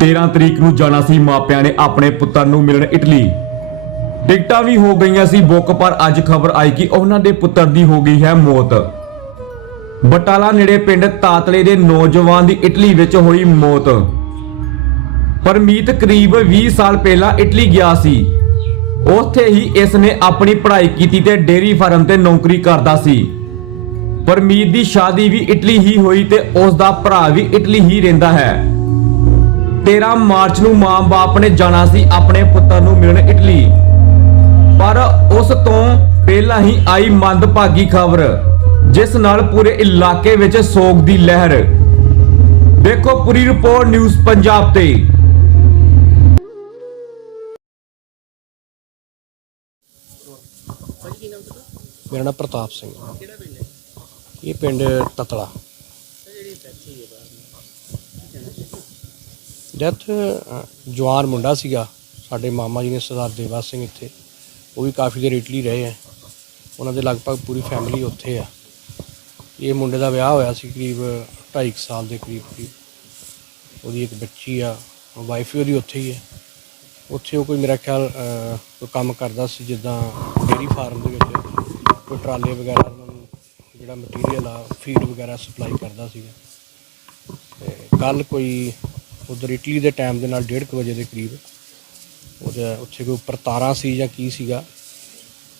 13 ਤਰੀਕ ਨੂੰ ਜਾਣਾ ਸੀ, ਮਾਪਿਆਂ ਨੇ ਆਪਣੇ ਪੁੱਤਰ ਨੂੰ ਮਿਲਣ ਇਟਲੀ। ਟਿਕਟਾਂ ਵੀ ਹੋ ਗਈਆਂ ਸੀ ਬੁੱਕ, ਪਰ ਅੱਜ ਖਬਰ ਆਈ ਕਿ ਉਹਨਾਂ ਦੇ ਪੁੱਤਰ ਦੀ ਹੋ ਗਈ ਹੈ ਮੌਤ। ਬਟਾਲਾ ਨੇੜੇ ਪਿੰਡ ਤਾਤਲੇ ਦੇ ਨੌਜਵਾਨ ਦੀ ਇਟਲੀ ਵਿੱਚ ਹੋਈ ਮੌਤ। ਪਰਮੀਤ ਕਰੀਬ 20 ਸਾਲ ਪਹਿਲਾਂ ਇਟਲੀ ਗਿਆ ਸੀ। ਉੱਥੇ ਹੀ ਇਸ ਨੇ ਆਪਣੀ ਪੜ੍ਹਾਈ ਕੀਤੀ ਤੇ ਡੇਰੀ ਫਾਰਮ ਤੇ ਨੌਕਰੀ ਕਰਦਾ ਸੀ। ਪਰਮੀਤ ਦੀ ਸ਼ਾਦੀ ਵੀ ਇਟਲੀ ਹੀ ਹੋਈ ਤੇ ਉਸ ਦਾ ਭਰਾ ਵੀ ਇਟਲੀ ਹੀ ਰਹਿੰਦਾ ਹੈ। 13 ਮਾਰਚ ਨੂੰ ਮਾਂ-ਬਾਪ ਨੇ ਜਾਣਾ ਸੀ ਆਪਣੇ ਪੁੱਤਰ ਨੂੰ ਮਿਲਣ ਇਟਲੀ। ਪਰ ਉਸ ਤੋਂ ਪਹਿਲਾਂ ਹੀ ਆਈ ਮੰਦਭਾਗੀ ਖਬਰ ਜਿਸ ਨਾਲ ਪੂਰੇ ਇਲਾਕੇ ਵਿੱਚ ਸੋਗ ਦੀ ਲਹਿਰ। ਦੇਖੋ ਪੂਰੀ ਰਿਪੋਰਟ ਨਿਊਜ਼ ਪੰਜਾਬ ਤੇ। ਮੇਰਾ ਨਾਮ ਪ੍ਰਤਾਪ ਸਿੰਘ ਇਹ ਪਿੰਡ ਤਤਲਾ। ਡੈਥ ਜਵਾਨ ਮੁੰਡਾ ਸੀਗਾ, ਸਾਡੇ ਮਾਮਾ ਜੀ ਨੇ ਸਰਦਾਰ ਦੇਵਾ ਸਿੰਘ ਇੱਥੇ, ਉਹ ਵੀ ਕਾਫੀ ਦੇਰ ਇਟਲੀ ਰਹੇ ਆ ਉਹਨਾਂ ਦੇ ਲਗਭਗ ਪੂਰੀ ਫੈਮਿਲੀ ਉੱਥੇ ਆ। ਇਹ ਮੁੰਡੇ ਦਾ ਵਿਆਹ ਹੋਇਆ ਸੀ ਕਰੀਬ 2.5 ਸਾਲ ਦੇ ਕਰੀਬ ਕਰੀਬ। ਉਹਦੀ ਇੱਕ ਬੱਚੀ ਆ ਵਾਈਫ ਵੀ ਉਹਦੀ ਉੱਥੇ ਹੀ ਹੈ। ਉੱਥੇ ਉਹ ਕੋਈ ਮੇਰਾ ਖਿਆਲ ਕੋਈ ਕੰਮ ਕਰਦਾ ਸੀ ਜਿੱਦਾਂ ਡੇਰੀ ਫਾਰਮ ਦੇ ਵਿੱਚ, ਕੋਈ ਟਰਾਲੇ ਵਗੈਰਾ ਉਹਨਾਂ ਨੂੰ ਜਿਹੜਾ ਮਟੀਰੀਅਲ ਆ ਫੀਡ ਵਗੈਰਾ ਸਪਲਾਈ ਕਰਦਾ ਸੀਗਾ। ਤੇ ਕੱਲ ਕੋਈ ਉਧਰ ਇਟਲੀ ਦੇ ਟਾਈਮ ਦੇ ਨਾਲ 1:30 ਵਜੇ ਦੇ ਕਰੀਬ ਉਹਦੇ ਉੱਥੇ ਕੋਈ ਉੱਪਰ ਤਾਰਾਂ ਸੀ ਜਾਂ ਕੀ ਸੀਗਾ,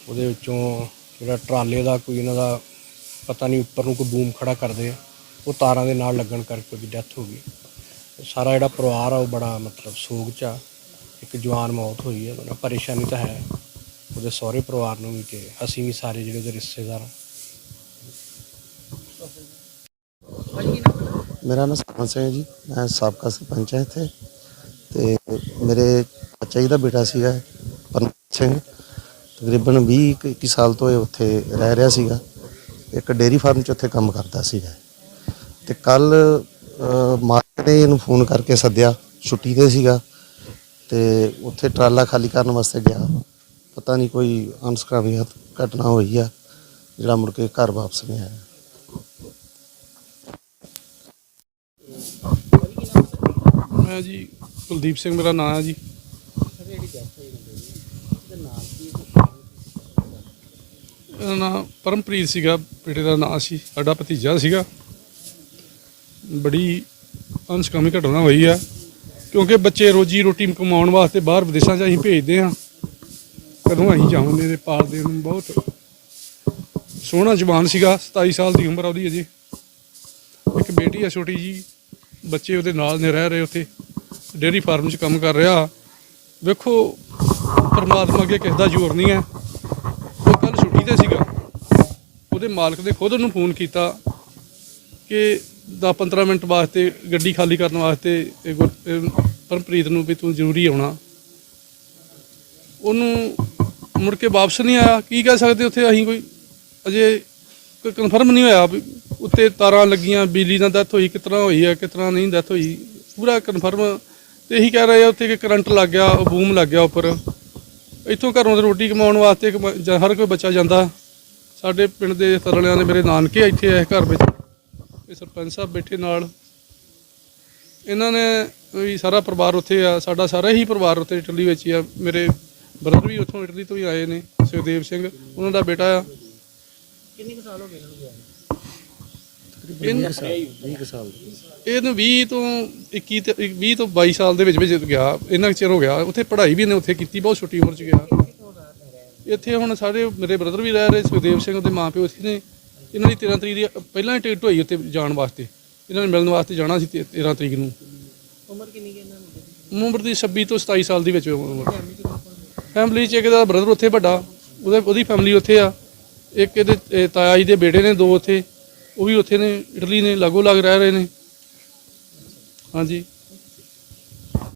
ਉਹਦੇ ਵਿੱਚੋਂ ਜਿਹੜਾ ਟਰਾਲੇ ਦਾ ਕੋਈ ਇਹਨਾਂ ਦਾ ਪਤਾ ਨਹੀਂ ਉੱਪਰ ਨੂੰ ਕੋਈ ਬੂਮ ਖੜਾ ਕਰਦੇ ਆ, ਉਹ ਤਾਰਾਂ ਦੇ ਨਾਲ ਲੱਗਣ ਕਰਕੇ ਉਹਦੀ ਡੈਥ ਹੋ ਗਈ। ਸਾਰਾ ਜਿਹੜਾ ਪਰਿਵਾਰ ਆ ਉਹ ਬੜਾ ਮਤਲਬ ਸੋਗ ਚ ਆ, ਇੱਕ ਜਵਾਨ ਮੌਤ ਹੋਈ ਹੈ ਬੜਾ ਪਰੇਸ਼ਾਨੀ ਤਾਂ ਹੈ। ਉਹਦੇ ਸਹੁਰੇ ਪਰਿਵਾਰ ਨੂੰ ਵੀ ਤੇ ਅਸੀਂ ਵੀ ਸਾਰੇ ਜਿਹੜੇ ਉਹਦੇ ਰਿਸ਼ਤੇਦਾਰ ਮੇਰਾ ਨਾਮ ਸਰਪੰਚ ਸਿੰਘ ਹੈ ਜੀ। ਮੈਂ ਸਾਬਕਾ ਸਰਪੰਚ ਹਾਂ ਇੱਥੇ। ਤੇ ਮੇਰੇ ਚਾਚਾ ਜੀ ਦਾ ਬੇਟਾ ਸੀਗਾ, ਪਰਮਜੀਤ ਸਿੰਘ। ਤਕਰੀਬਨ 20 ਕੁ 21 ਸਾਲ ਤੋਂ ਇਹ ਉੱਥੇ ਰਹਿ ਰਿਹਾ ਸੀਗਾ। ਇੱਕ ਡੇਰੀ ਫਾਰਮ 'ਚ ਉੱਥੇ ਕੰਮ ਕਰਦਾ ਸੀਗਾ। ਤੇ ਕੱਲ ਮਾਲਕ ਨੇ ਇਹਨੂੰ ਫੋਨ ਕਰਕੇ ਸੱਦਿਆ। ਛੁੱਟੀ ਤੇ ਸੀਗਾ। ਤੇ ਉੱਥੇ ਟਰਾਲਾ ਖਾਲੀ ਕਰਨ ਵਾਸਤੇ ਗਿਆ। ਪਤਾ ਨਹੀਂ ਕੋਈ ਅਨਸਕਾਮੀ ਘਟਨਾ ਹੋਈ ਆ, ਜਿਹੜਾ ਮੁੜ ਕੇ ਘਰ ਵਾਪਸ ਨਹੀਂ ਆਇਆ। ਮੈਂ ਜੀ। ਕੁਲਦੀਪ ਸਿੰਘ ਮੇਰਾ ਨਾਮ ਹੈ ਜੀ। ਇਹਦਾ ਨਾਮ ਪਰਮਪ੍ਰੀਤ ਸੀਗਾ, ਬੇਟੇ ਦਾ ਨਾਮ ਸੀ, ਸਾਡਾ ਭਤੀਜਾ ਸੀਗਾ। ਬੜੀ ਅਨਸਕਾਮੀ ਘਟਨਾ ਹੋਈ ਆ, ਕਿਉਂਕਿ ਬੱਚੇ ਰੋਜੀ ਰੋਟੀ ਕਮਾਉਣ ਵਾਸਤੇ ਬਾਹਰ ਵਿਦੇਸ਼ਾਂ 'ਚ ਅਸੀਂ ਭੇਜਦੇ ਆ ਕਦੋਂ ਅਸੀਂ ਜਾਵਾਂਗੇ ਤੇ ਪਾਲਦੇ ਨੂੰ ਬਹੁਤ ਸੋਹਣਾ ਜਵਾਨ ਸੀਗਾ 27 ਸਾਲ ਦੀ ਉਮਰ ਆ ਉਹਦੀ ਅਜੇ। ਇੱਕ ਬੇਟੀ ਆ ਛੋਟੀ ਜੀ, ਬੱਚੇ ਉਹਦੇ ਨਾਲ ਨੇ ਰਹਿ ਰਹੇ ਉੱਥੇ। ਡੇਅਰੀ ਫਾਰਮ 'ਚ ਕੰਮ ਕਰ ਰਿਹਾ। ਵੇਖੋ, ਪਰਮਾਤਮਾ ਅੱਗੇ ਕਿਸੇ ਦਾ ਜ਼ੋਰ ਨਹੀਂ ਹੈ। ਉਹ ਕੱਲ ਛੁੱਟੀ ਤੇ ਸੀਗਾ। ਉਹਦੇ ਮਾਲਕ ਨੇ ਖੁਦ ਉਹਨੂੰ ਫੋਨ ਕੀਤਾ ਕਿ 10-15 ਮਿੰਟ ਵਾਸਤੇ ਗੱਡੀ ਖਾਲੀ ਕਰਨ ਵਾਸਤੇ ਇਹ ਗੁਰ- ਇਹ ਪਰਮਪ੍ਰੀਤ ਨੂੰ ਵੀ ਤੂੰ ਜ਼ਰੂਰੀ ਆਉਣਾ। ਉਹਨੂੰ ਮੁੜ ਕੇ ਵਾਪਸ ਨਹੀਂ ਆਇਆ। ਕੀ ਕਹਿ ਸਕਦੇ ਉੱਥੇ ਅਸੀਂ ਕੋਈ? ਅਜੇ ਕੋਈ ਕਨਫਰਮ ਨਹੀਂ ਹੋਇਆ ਵੀ ਉੱਤੇ ਤਾਰਾਂ ਲੱਗੀਆਂ, ਬਿਜਲੀ ਨਾਲ ਡੈਥ ਹੋਈ ਕਿਸ ਤਰ੍ਹਾਂ ਹੋਈ ਹੈ ਕਿਸ ਤਰ੍ਹਾਂ ਨਹੀਂ ਡੈਥ ਹੋਈ। ਪੂਰਾ ਕਨਫਰਮ ਤੇ ਇਹੀ ਕਹਿ ਰਹੇ ਆ ਉੱਥੇ ਕਿ ਕਰੰਟ ਲੱਗ ਗਿਆ, ਬੂਮ ਲੱਗ ਗਿਆ ਉੱਪਰ। ਇੱਥੋਂ ਘਰੋਂ ਰੋਟੀ ਕਮਾਉਣ ਵਾਸਤੇ ਇੱਕ ਹਰ ਕੋਈ ਬੱਚਾ ਜਾਂਦਾ। ਸਾਡੇ ਪਿੰਡ ਦੇ ਤਰਲਿਆਂ ਦੇ ਮੇਰੇ ਨਾਨਕੇ ਇੱਥੇ ਇਸ ਘਰ ਵਿੱਚ। ਇਹ ਸਰਪੰਚ ਸਾਹਿਬ ਬੈਠੇ ਨਾਲ। ਇਹਨਾਂ ਨੇ ਵੀ ਸਾਰਾ ਪਰਿਵਾਰ ਉੱਥੇ ਆ। ਸਾਡਾ ਸਾਰਾ ਹੀ ਪਰਿਵਾਰ ਉੱਥੇ ਇਟਲੀ ਵਿੱਚ ਹੀ ਆ। ਮੇਰੇ ਬ੍ਰਦਰ ਵੀ ਉੱਥੋਂ ਇਟਲੀ ਤੋਂ ਹੀ ਆਏ ਨੇ, ਸੁਖਦੇਵ ਸਿੰਘ। ਉਹਨਾਂ ਦਾ ਬੇਟਾ ਆ। ਕਿੰਨੇ ਸਾਲ ਹੋ ਗਏ 20 ਸਾਲ ਇਹਨੂੰ 20 ਤੋਂ 21 ਤੇ 20 ਤੋਂ 22 ਸਾਲ ਦੇ ਵਿੱਚ ਵਿੱਚ ਗਿਆ। ਇੰਨਾ ਕੁ ਚਿਰ ਹੋ ਗਿਆ। ਉੱਥੇ ਪੜ੍ਹਾਈ ਵੀ ਇਹਨੇ ਉੱਥੇ ਕੀਤੀ ਬਹੁਤ ਛੋਟੀ ਉਮਰ 'ਚ ਗਿਆ। ਇੱਥੇ ਹੁਣ ਸਾਰੇ ਮੇਰੇ ਬ੍ਰਦਰ ਵੀ ਰਹਿ ਰਹੇ ਸੁਖਦੇਵ ਸਿੰਘ ਦੇ ਮਾਂ ਪਿਓ ਇੱਥੇ ਨੇ। ਇਹਨਾਂ ਦੀ 13 ਤਰੀਕ ਦੀ ਪਹਿਲਾਂ ਹੀ ਟਿਕਟ ਹੋਈ ਉੱਥੇ ਜਾਣ ਵਾਸਤੇ। ਇਹਨਾਂ ਨੇ ਮਿਲਣ ਵਾਸਤੇ ਜਾਣਾ ਸੀ ਤੇ- 13 ਤਰੀਕ ਨੂੰ। ਉਮਰ ਕਿੰਨੀ ਹੈ ਇਹਨਾਂ ਦੀ? ਉਮਰ ਦੀ 26 ਤੋਂ 27 ਸਾਲ ਦੀ ਵਿੱਚ ਉਮਰ। ਫੈਮਿਲੀ 'ਚ ਇੱਕ ਦਾ ਬ੍ਰਦਰ ਉੱਥੇ ਵੱਡਾ। ਉਹਦੇ ਉਹਦੀ ਫੈਮਿਲੀ ਉੱਥੇ ਆ। ਇੱਕ ਇਹਦੇ ਇਹ ਤਾਇਆ ਜੀ ਦੇ ਬੇਟੇ ਨੇ ਦੋ ਉੱਥੇ। ਉਹ ਵੀ ਉੱਥੇ ਨੇ ਇਟਲੀ ਨੇ ਲਾਗੋ ਲੱਗ ਰਹਿ ਰਹੇ ਨੇ। ਹਾਂਜੀ।